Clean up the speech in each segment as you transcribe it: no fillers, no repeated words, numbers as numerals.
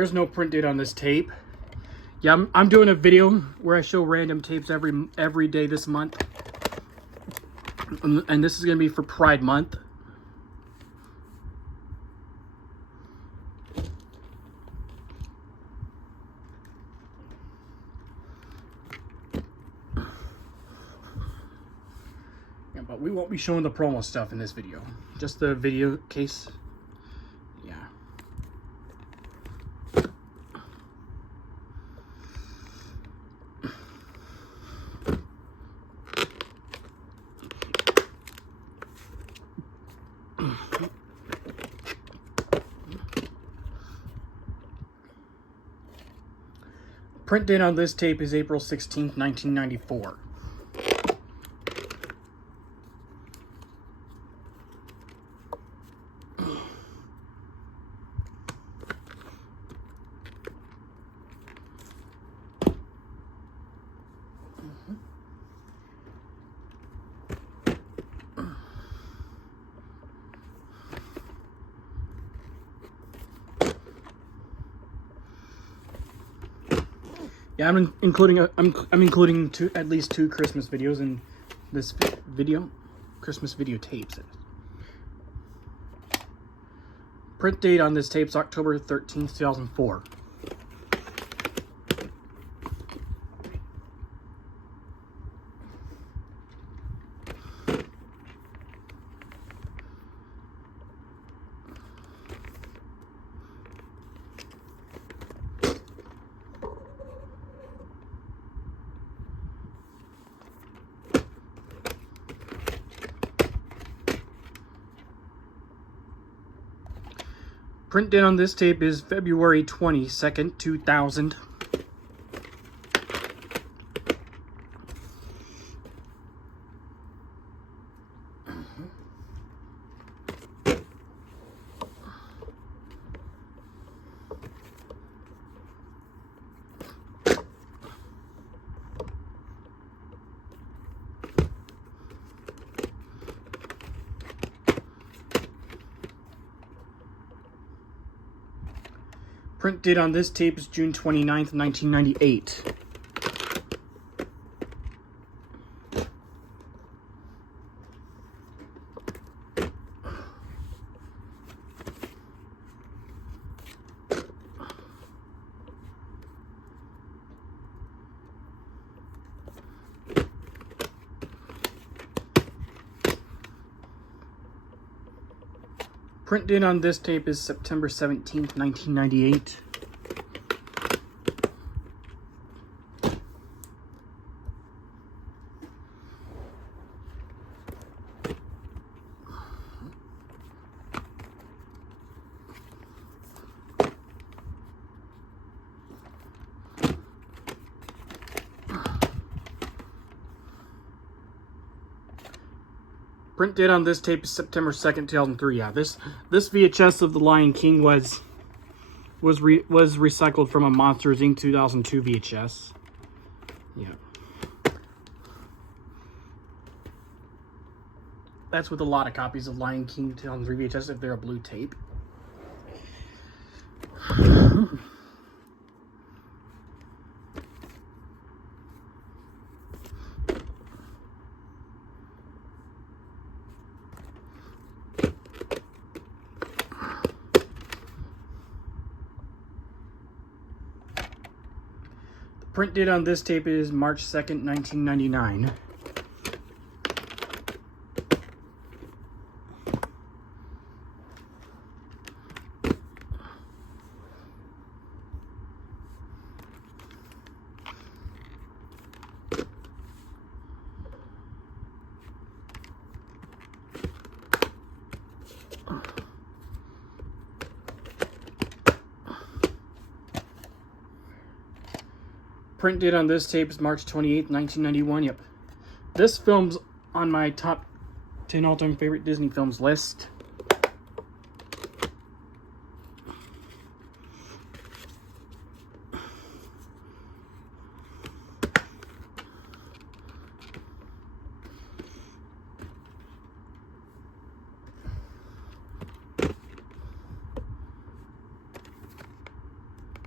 there's no print date on this tape. Yeah, I'm doing a video where I show random tapes every day this month. And this is going to be for Pride Month. Yeah, but we won't be showing the promo stuff in this video. Just the video case. Yeah. Print date on this tape is April 16th, 1994. Yeah, I'm including at least two Christmas videos in this video, Christmas video tapes. Print date on this tape is October 13th, 2004. Print date on this tape is February 22nd, 2000. Print date on this tape is June 29th, 1998. Print date on this tape is September 17th, 1998. Print date on this tape is September 2nd, 2003. Yeah, this VHS of The Lion King was recycled from a Monsters Inc. 2002 VHS. Yeah. That's with a lot of copies of Lion King 2003 VHS if they're a blue tape. Print date on this tape is March 2nd, 1999. Print date on this tape is March 28th, 1991. Yep. This film's on my top 10 all-time favorite Disney films list.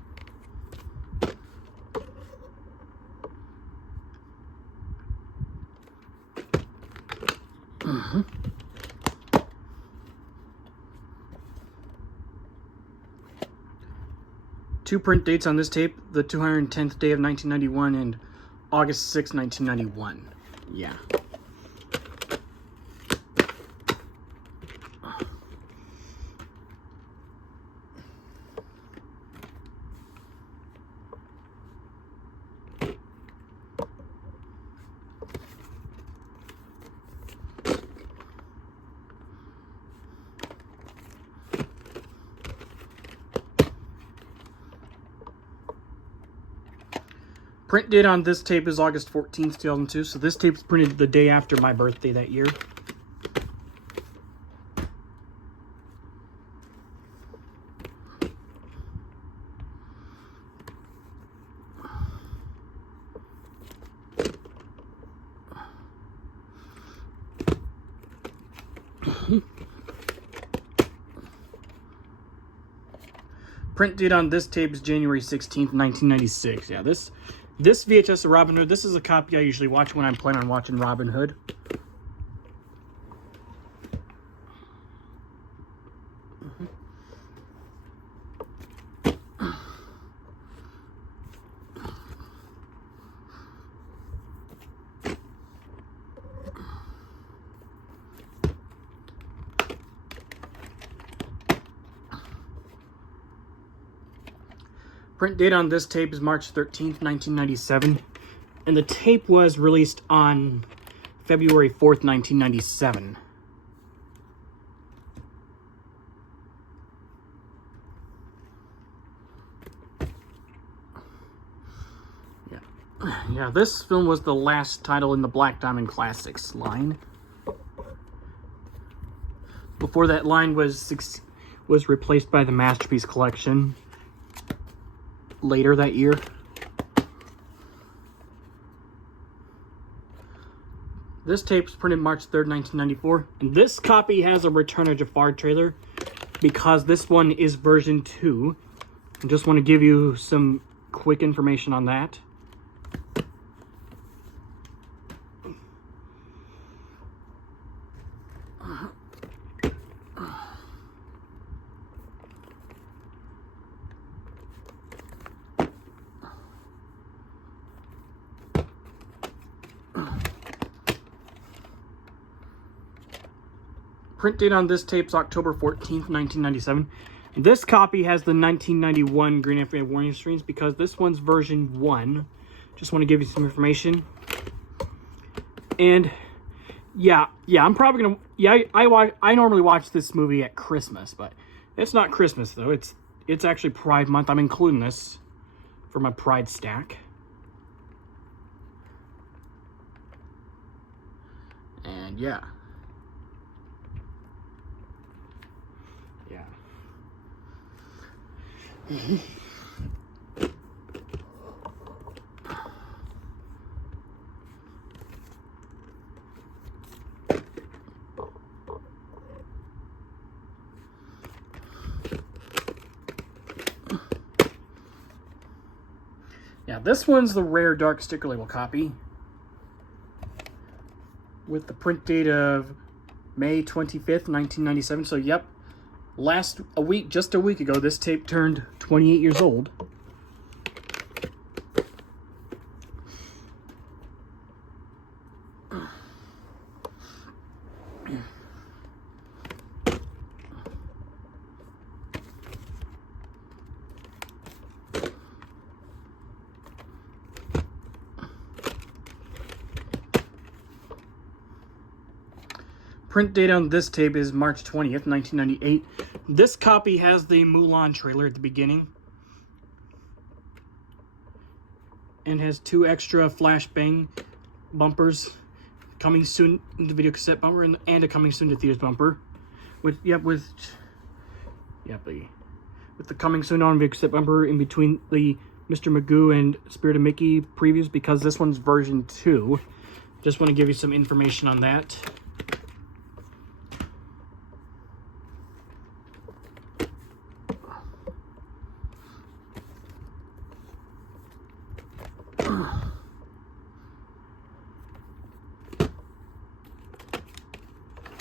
Two print dates on this tape, the 210th day of 1991 and August 6, 1991. Yeah. Print date on this tape is August 14th, 2002. So this tape's printed the day after my birthday that year. Print date on this tape is January 16th, 1996. Yeah, this VHS of Robin Hood, this is a copy I usually watch when I'm planning on watching Robin Hood. Print date on this tape is March 13th, 1997. And the tape was released on February 4th, 1997. Yeah, this film was the last title in the Black Diamond Classics line. Before that line was replaced by the Masterpiece Collection later that year. This tape's printed March 3rd, 1994, and this copy has a Return of Jafar trailer because this one is version 2. I just want to give you some quick information on that. Print date on this tape is October 14th, 1997. And this copy has the 1991 Green Infinite warning screens because this one's version 1. Just want to give you some information. And yeah, I'm probably gonna. Yeah, I normally watch this movie at Christmas, but it's not Christmas though. It's actually Pride Month. I'm including this for my Pride stack. And yeah. Yeah, this one's the rare dark sticker label copy with the print date of May 25th, 1997. So, yep, just a week ago, this tape turned 28 years old. Print date on this tape is March 20th, 1998. This copy has the Mulan trailer at the beginning. And has 2 extra flashbang bumpers. Coming soon in the video cassette bumper and a coming soon to theaters bumper. With the coming soon on video cassette bumper in between the Mr. Magoo and Spirit of Mickey previews because this one's version 2. Just want to give you some information on that.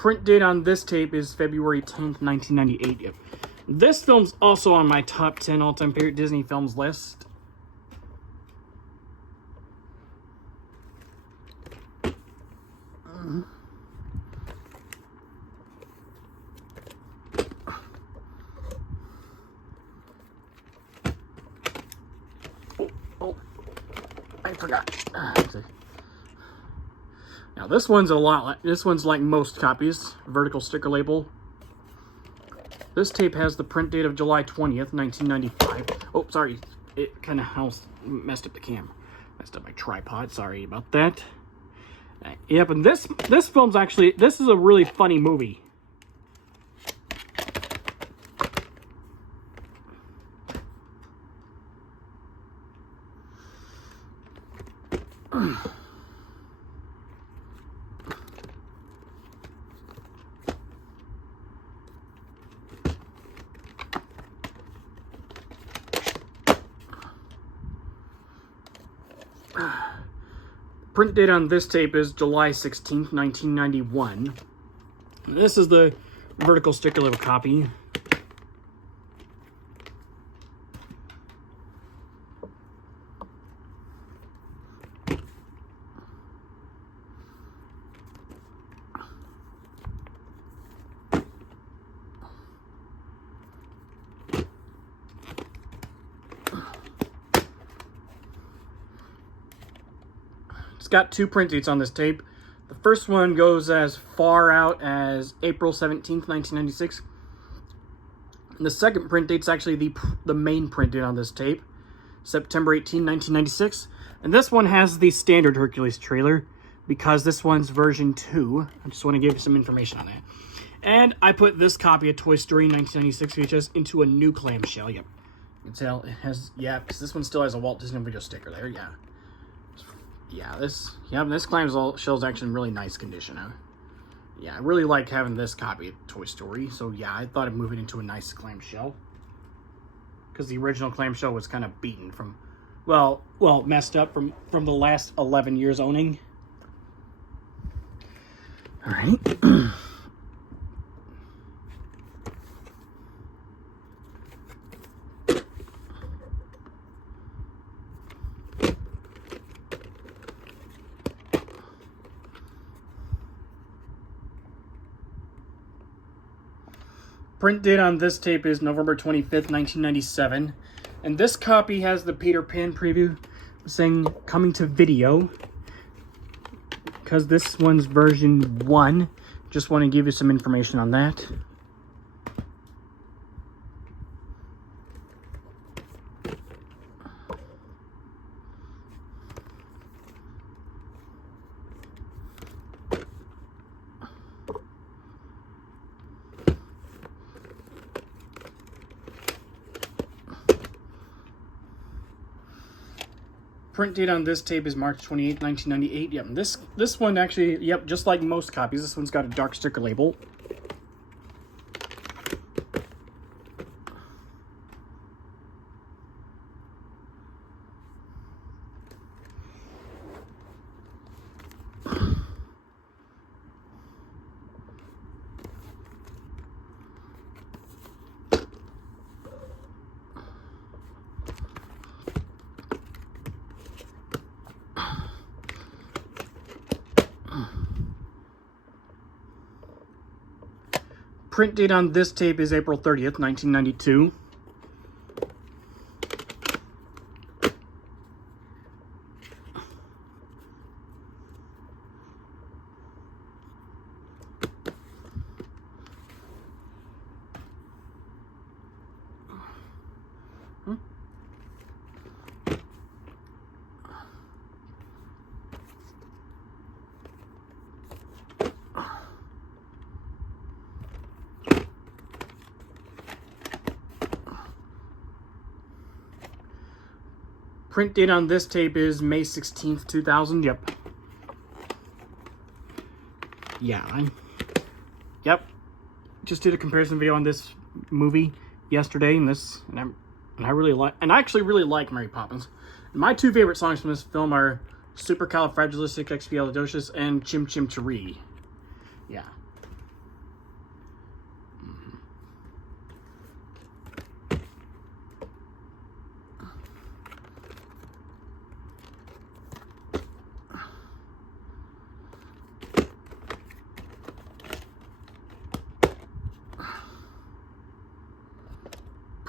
print date on this tape is February 10th, 1998. Yep. This film's also on my top 10 all-time favorite Disney films list. Oh, I forgot. Now this one's like most copies, vertical sticker label. This tape has the print date of July 20th, 1995. Oh, sorry, it kind of messed up the camera, messed up my tripod. Sorry about that. Yep, and this film's actually, this is a really funny movie. Print date on this tape is July 16th, 1991. This is the vertical sticker label copy. It's got two print dates on this tape. The first one goes as far out as April 17th, 1996. And the second print date's actually the main print date on this tape, September 18, 1996. And this one has the standard Hercules trailer because this one's version 2. I just want to give you some information on that. And I put this copy of Toy Story 1996 VHS into a new clamshell. Yep. You can tell it has, yeah, because this one still has a Walt Disney Video sticker there, yeah. Yeah, this clamshell's actually in really nice condition. Yeah, I really like having this copy of Toy Story. So yeah, I thought I'd move it into a nice clamshell. Because the original clamshell was kind of beaten from, well, messed up from the last 11 years owning. All right. Print date on this tape is November 25th, 1997. And this copy has the Peter Pan preview saying coming to video. Because this one's version 1. Just want to give you some information on that. Print date on this tape is March 28th, 1998. Yep, this one actually, yep, just like most copies, this one's got a dark sticker label. Print date on this tape is April 30th, 1992. Print date on this tape is May 16th, 2000. Yep. Yeah. Yep. Just did a comparison video on this movie yesterday, and I actually really like Mary Poppins. My two favorite songs from this film are Supercalifragilisticexpialidocious and Chim Chim Cheree. Yeah.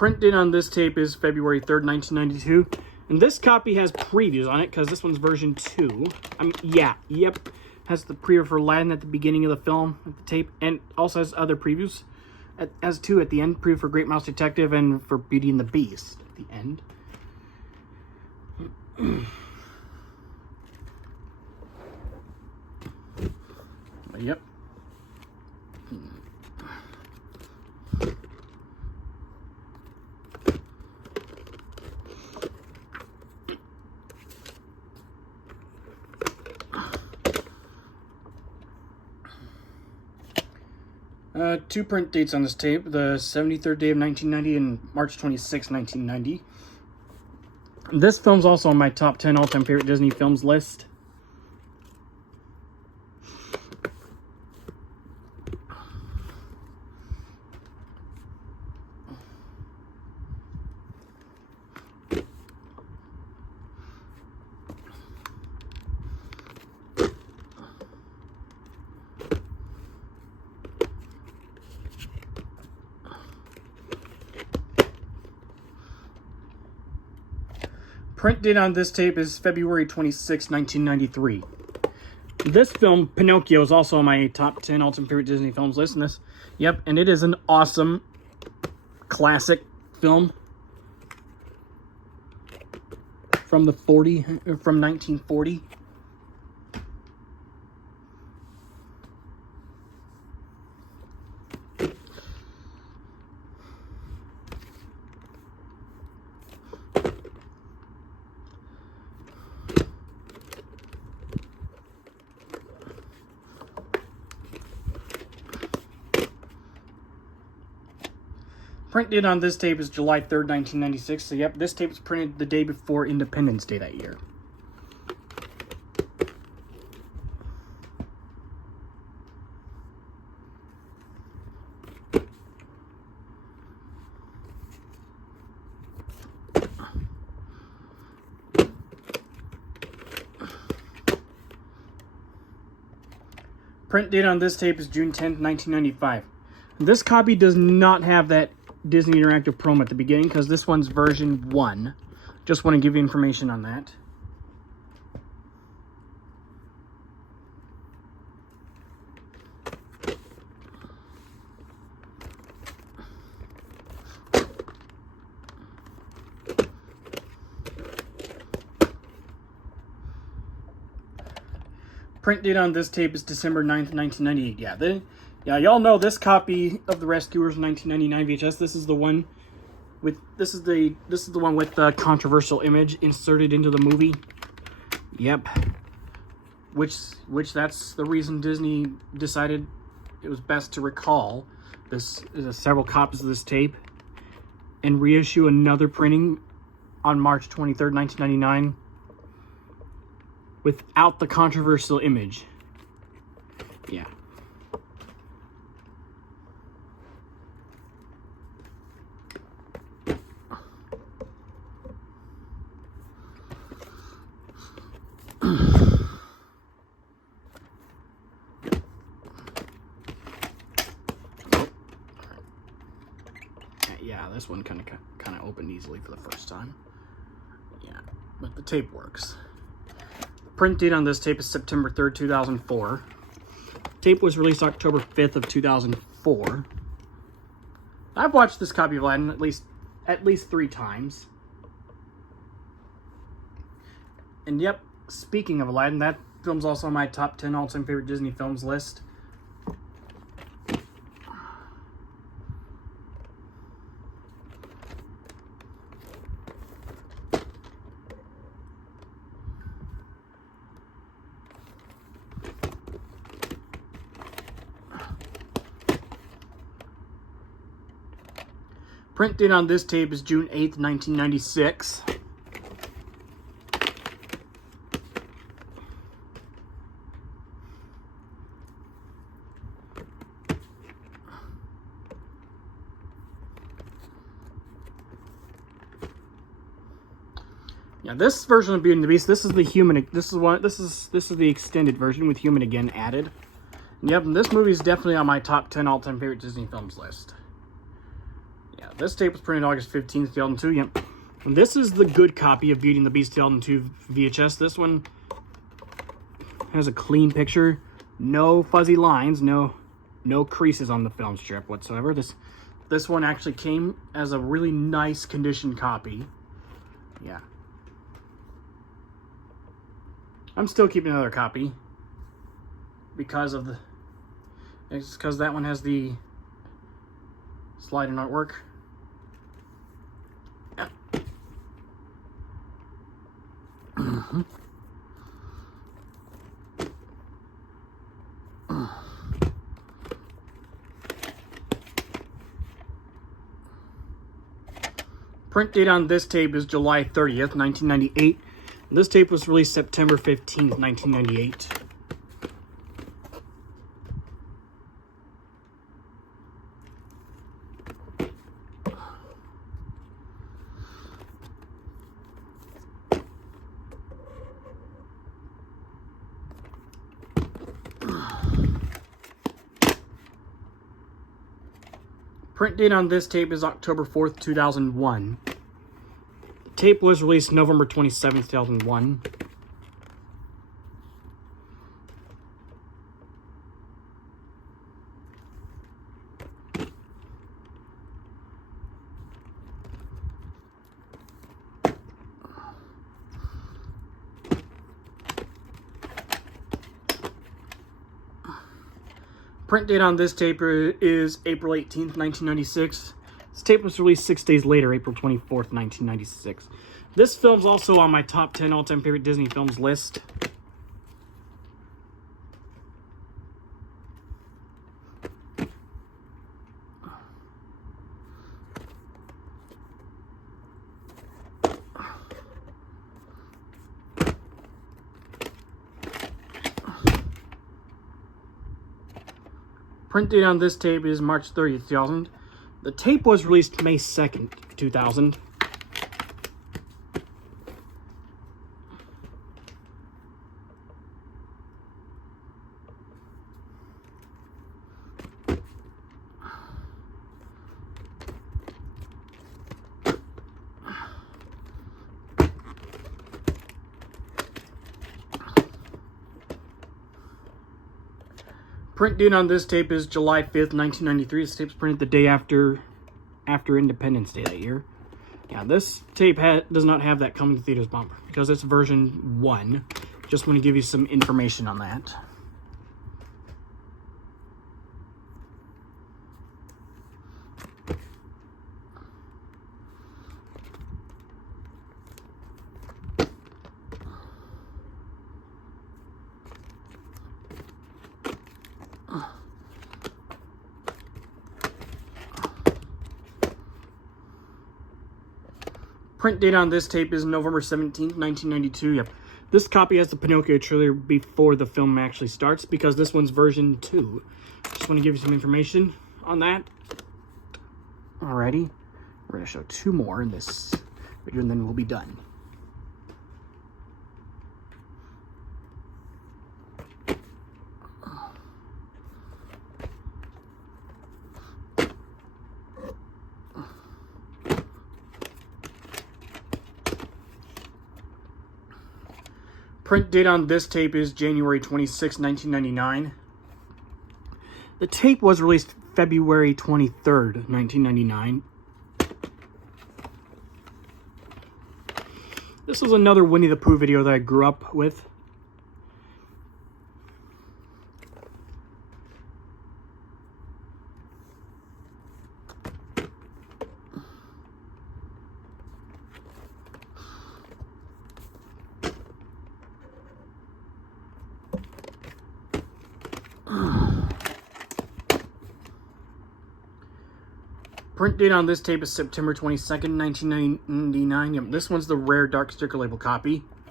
print date on this tape is February 3rd, 1992. And this copy has previews on it because this one's version 2. Yep. Has the preview for Aladdin at the beginning of the film, at the tape, and also has other previews. Has 2 at the end, preview for Great Mouse Detective and for Beauty and the Beast at the end. Yep. Two print dates on this tape, the 73rd day of 1990 and March 26, 1990. This film's also on my top 10 all-time favorite Disney films list. Print date on this tape is February 26, 1993. This film, Pinocchio, is also on my top 10 all-time favorite Disney films list. And it is an awesome classic film from 1940. Print date on this tape is July 3rd, 1996. So, yep, this tape was printed the day before Independence Day that year. Print date on this tape is June 10th, 1995. This copy does not have that Disney Interactive promo at the beginning because this one's version 1. Just want to give you information on that. Print date on this tape is December 9th, 1998. Yeah, y'all know this copy of The Rescuers 1999 VHS. This is the one with the controversial image inserted into the movie. Yep. Which that's the reason Disney decided it was best to recall several copies of this tape and reissue another printing on March 23rd, 1999 without the controversial image. Yeah. Yeah, this one kind of opened easily for the first time. Yeah, but the tape works. The print date on this tape is September 3rd, 2004. Tape was released October 5th of 2004. I've watched this copy of Aladdin at least 3 times. And yep, speaking of Aladdin, that film's also on my top 10 all-time favorite Disney films list. Print date on this tape is June 8th, 1996. Yeah, this version of Beauty and the Beast, this is the the extended version with human again added. And yep, this movie is definitely on my top 10 all-time favorite Disney films list. Yeah, this tape was printed August 15th, 2002. Yep. And this is the good copy of Beauty and the Beast 2002 VHS. This one has a clean picture, no fuzzy lines, no creases on the film strip whatsoever. This one actually came as a really nice condition copy. Yeah. I'm still keeping another copy because of it's because that one has the sliding artwork. Yeah. Print date on this tape is July 30th, 1998. This tape was released September 15th, 1998. Print date on this tape is October 4th, 2001. The tape was released November 27th, 2001. Print date on this tape is April 18th, 1996. This tape was released 6 days later, April 24th, 1996. This film's also on my top 10 all-time favorite Disney films list. Print date on this tape is March 30th, 2000. The tape was released May 2nd, 2000. Print date on this tape is July 5th, 1993. This tape's printed the day after Independence Day that year. Yeah, this tape does not have that coming to theaters bumper because it's version 1. Just want to give you some information on that. Print date on this tape is November 17th, 1992. Yep. This copy has the Pinocchio trailer before the film actually starts because this one's version 2. Just want to give you some information on that. Alrighty. We're going to show 2 more in this video and then we'll be done. Print date on this tape is January 26, 1999. The tape was released February 23rd, 1999. This was another Winnie the Pooh video that I grew up with. Print date on this tape is September 22nd, 1999. Yep, this one's the rare dark sticker label copy.